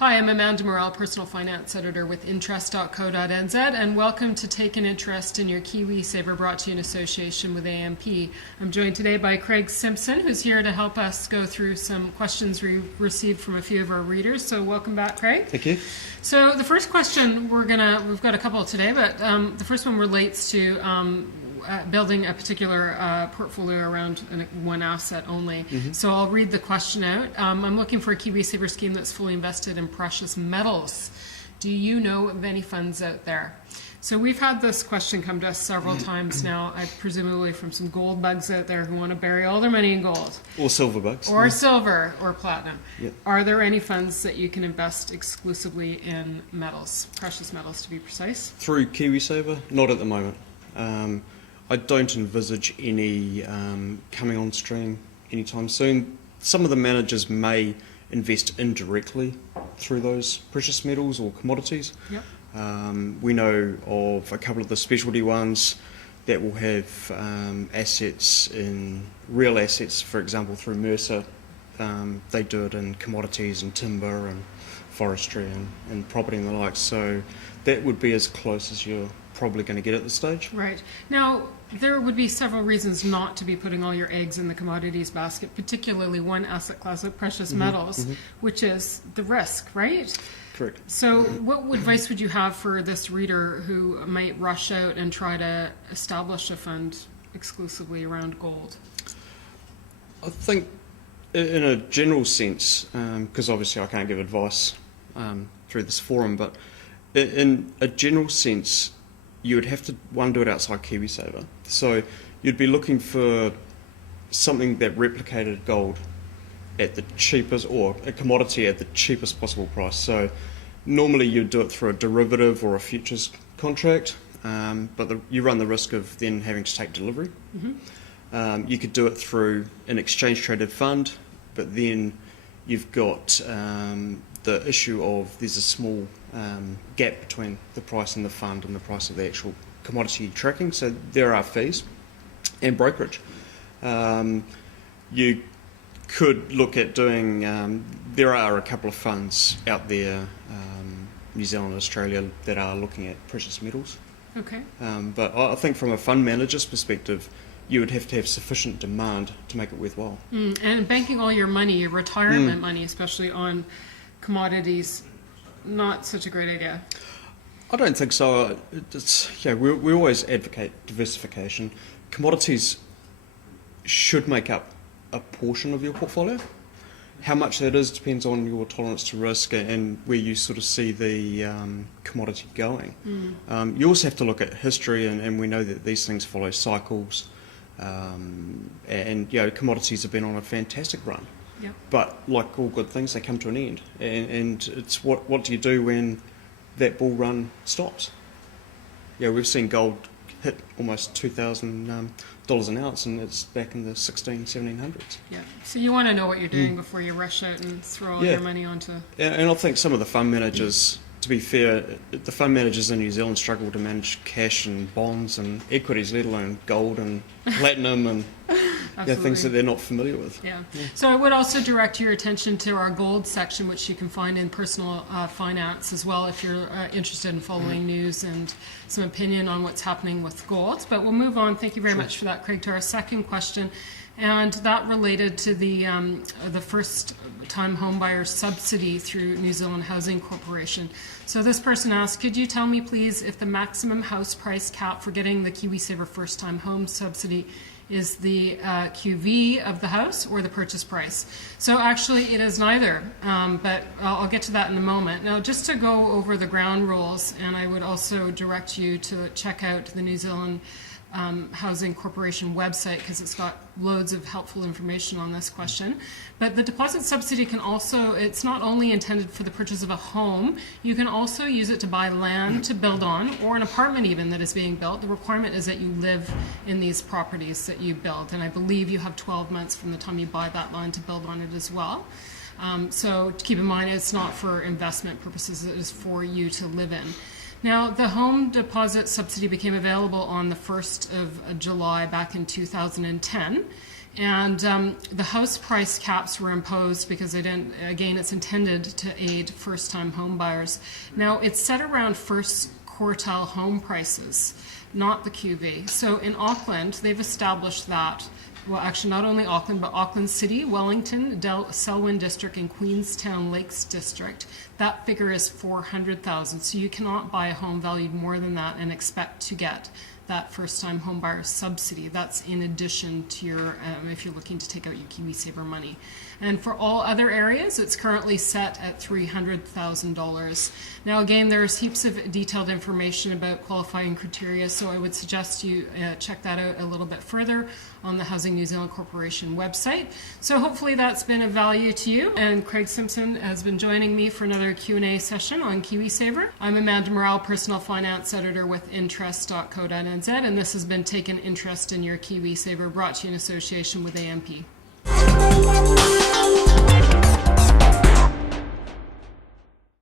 Hi, I'm Amanda Morrall, Personal Finance Editor with Interest.co.nz, and welcome to Take an Interest in Your KiwiSaver, brought to you in association with AMP. I'm joined today by Craig Simpson, who's here to help us go through some questions we received from a few of our readers. So welcome back, Craig. Thank you. So the first question, we've got a couple today, but the first one relates to building a particular portfolio around one asset only. So I'll read the question out. I'm looking for a KiwiSaver scheme that's fully invested in precious metals. Do you know of any funds out there? So we've had this question come to us several times now, presumably from some gold bugs out there who want to bury all their money in gold. Or silver bugs. Or silver or platinum. Yep. Are there any funds that you can invest exclusively in metals, precious metals to be precise? Through KiwiSaver? Not at the moment. I don't envisage any coming on stream anytime soon. Some of the managers may invest indirectly through those precious metals or commodities. Yep. We know of a couple of the specialty ones that will have assets in real assets, for example, through Mercer. They do it in commodities and timber and forestry and property and the like. So that would be as close as you're probably going to get at this stage. Right. Now, there would be several reasons not to be putting all your eggs in the commodities basket, particularly one asset class like precious metals, which is the risk, right? Correct. So what advice would you have for this reader who might rush out and try to establish a fund exclusively around gold? I think in a general sense, because obviously I can't give advice through this forum, but in a general sense, you would have to, one, do it outside KiwiSaver. So you'd be looking for something that replicated gold at the cheapest, or a commodity at the cheapest possible price. So normally you'd do it through a derivative or a futures contract, but you run the risk of then having to take delivery. You could do it through an exchange traded fund, but then you've got the issue of there's a small gap between the price in the fund and the price of the actual commodity tracking, so there are fees and brokerage. You could look at doing, there are a couple of funds out there, New Zealand and Australia, that are looking at precious metals. Okay. But I think from a fund manager's perspective, you would have to have sufficient demand to make it worthwhile. And banking all your money, your retirement money, especially on commodities, not such a great idea. I don't think so. We always advocate diversification. Commodities should make up a portion of your portfolio. How much that is depends on your tolerance to risk and where you sort of see the commodity going. You also have to look at history, and we know that these things follow cycles. And commodities have been on a fantastic run. Yep. But like all good things, they come to an end. And it's what do you do when that bull run stops? We've seen gold hit almost $2,000 an ounce, and it's back in the 1700s. Yeah. So you want to know what you're doing before you rush out and throw all your money onto... And I think some of the fund managers, to be fair, the fund managers in New Zealand struggle to manage cash and bonds and equities, let alone gold and platinum and things that they're not familiar with. Yeah. So I would also direct your attention to our gold section, which you can find in Personal Finance as well, if you're interested in following news and some opinion on what's happening with gold. But we'll move on. Thank you very much for that, Craig, to our second question. And that related to the first-time homebuyer subsidy through New Zealand Housing Corporation. So this person asked, could you tell me, please, if the maximum house price cap for getting the KiwiSaver first-time home subsidy is the QV of the house or the purchase price? So actually it is neither, but I'll get to that in a moment. Now, just to go over the ground rules, and I would also direct you to check out the New Zealand Housing Corporation website, because it's got loads of helpful information on this question. But the deposit subsidy can also, it's not only intended for the purchase of a home, you can also use it to buy land to build on, or an apartment even that is being built. The requirement is that you live in these properties that you build, and I believe you have 12 months from the time you buy that land to build on it as well. So keep in mind, it's not for investment purposes, it is for you to live in. Now, the home deposit subsidy became available on the 1st of July back in 2010, And the house price caps were imposed because they didn't, again, it's intended to aid first-time home buyers. Now, it's set around first quartile home prices, not the QV. So in Auckland, they've established that, well, actually not only Auckland, but Auckland City, Wellington, Selwyn District, and Queenstown Lakes District, that figure is 400,000. So you cannot buy a home valued more than that and expect to get that first-time homebuyer subsidy. That's in addition to your, if you're looking to take out your KiwiSaver money. And for all other areas, it's currently set at $300,000. Now again, there's heaps of detailed information about qualifying criteria, so I would suggest you check that out a little bit further on the Housing New Zealand Corporation website. So hopefully that's been of value to you. And Craig Simpson has been joining me for another Q&A session on KiwiSaver. I'm Amanda Morrall, Personal Finance Editor with interest.co.nz, and this has been Taken Interest in Your KiwiSaver, brought to you in association with AMP.